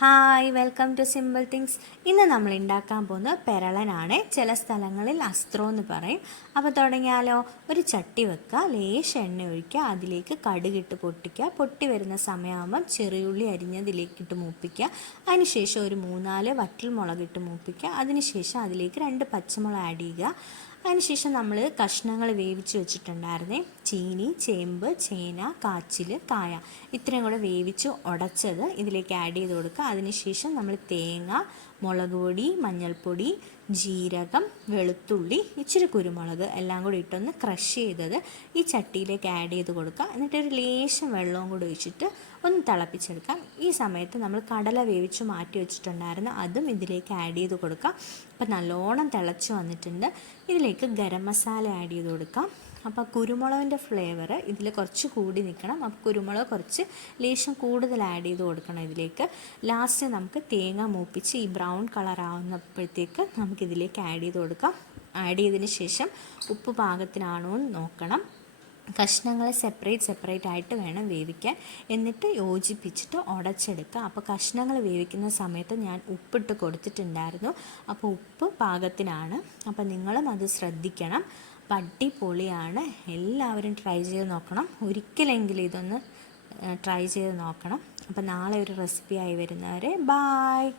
Hi welcome to simple things ഇന്ന് നമ്മൾ ഉണ്ടാക്കാൻ പോകുന്നത് പെരളനാണ്. ചില സ്ഥലങ്ങളിൽ അസ്ത്രോ എന്ന് പറയും. അപ്പോൾ തുടങ്ങിയാലോ ഒരു ചട്ടി വെക്കുക ലേശ എണ്ണ ഒഴിക്കുക അതിലേക്ക് കടുകിട്ട് പൊട്ടിക്കുക. പൊട്ടി വരുന്ന സമയമാകുമ്പം ചെറിയുള്ളി അരിഞ്ഞതിലേക്ക് ഇട്ട് മൂപ്പിക്കുക. അതിനുശേഷം ഒരു മൂന്നാൽ വറ്റൽ മുളകിട്ട് മൂപ്പിക്കുക. അതിനുശേഷം അതിലേക്ക് രണ്ട് പച്ചമുളക് ആഡ് ചെയ്യുക. അതിനുശേഷം നമ്മൾ കഷ്ണങ്ങൾ വേവിച്ച് വെച്ചിട്ടുണ്ടായിരുന്നേ. ചീനി ചേമ്പ് ചേന കാച്ചിൽ കായ. ഇത്രയും കൂടെ വേവിച്ച് ഉടച്ചത് ഇതിലേക്ക് ആഡ് ചെയ്ത് കൊടുക്കുക. അതിനുശേഷം നമ്മൾ തേങ്ങ മുളക് പൊടി മഞ്ഞൾപ്പൊടി ജീരകം വെളുത്തുള്ളി ഇച്ചിരി കുരുമുളക് എല്ലാം കൂടി ഇട്ടൊന്ന് ക്രഷ് ചെയ്തത് ഈ ചട്ടിയിലേക്ക് ആഡ് ചെയ്ത് കൊടുക്കുക. എന്നിട്ട് ഒരു ലേശം വെള്ളവും കൂടി ഒഴിച്ചിട്ട് ഒന്ന് തിളപ്പിച്ചെടുക്കാം. ഈ സമയത്ത് നമ്മൾ കടല വേവിച്ച് മാറ്റി വെച്ചിട്ടുണ്ടായിരുന്നു. അതും ഇതിലേക്ക് ആഡ് ചെയ്ത് കൊടുക്കാം. അപ്പം നല്ലോണം തിളച്ച് വന്നിട്ടുണ്ട്. ഇതിലേക്ക് ഗരം മസാല ആഡ് ചെയ്ത് കൊടുക്കാം. അപ്പോൾ കുരുമുളകിന്റെ ഫ്ലേവർ ഇതിൽ കുറച്ച് കൂടി നിൽക്കണം. അപ്പോൾ കുരുമുളക് കുറച്ച് ലേശം കൂടുതൽ ആഡ് ചെയ്ത് കൊടുക്കണം ഇതിലേക്ക്. ലാസ്റ്റ് നമുക്ക് തേങ്ങ മൂപ്പിച്ച് ഈ ബ്രൗൺ കളർ ആവുന്നപ്പോഴത്തേക്ക് നമുക്കിതിലേക്ക് ആഡ് ചെയ്ത് കൊടുക്കാം. ആഡ് ചെയ്തതിന് ശേഷം ഉപ്പ് പാകത്തിനാണോ എന്ന് നോക്കണം. കഷ്ണങ്ങൾ സെപ്പറേറ്റ് സെപ്പറേറ്റ് ആയിട്ട് വേണം വേവിക്കാൻ. എന്നിട്ട് യോജിപ്പിച്ചിട്ട് ഉടച്ചെടുക്കുക. അപ്പോൾ കഷ്ണങ്ങൾ വേവിക്കുന്ന സമയത്ത് ഞാൻ ഉപ്പിട്ട് കൊടുത്തിട്ടുണ്ടായിരുന്നു. അപ്പോൾ ഉപ്പ് പാകത്തിനാണ്. അപ്പോൾ നിങ്ങളും അത് ശ്രദ്ധിക്കണം. അടിപൊളിയാണ്. എല്ലാവരും ട്രൈ ചെയ്ത് നോക്കണം. ഒരിക്കലെങ്കിലും ഇതൊന്ന് ട്രൈ ചെയ്ത് നോക്കണം. അപ്പോൾ നാളെ ഒരു റെസിപ്പി ആയി വരുന്നവരെ ബായ്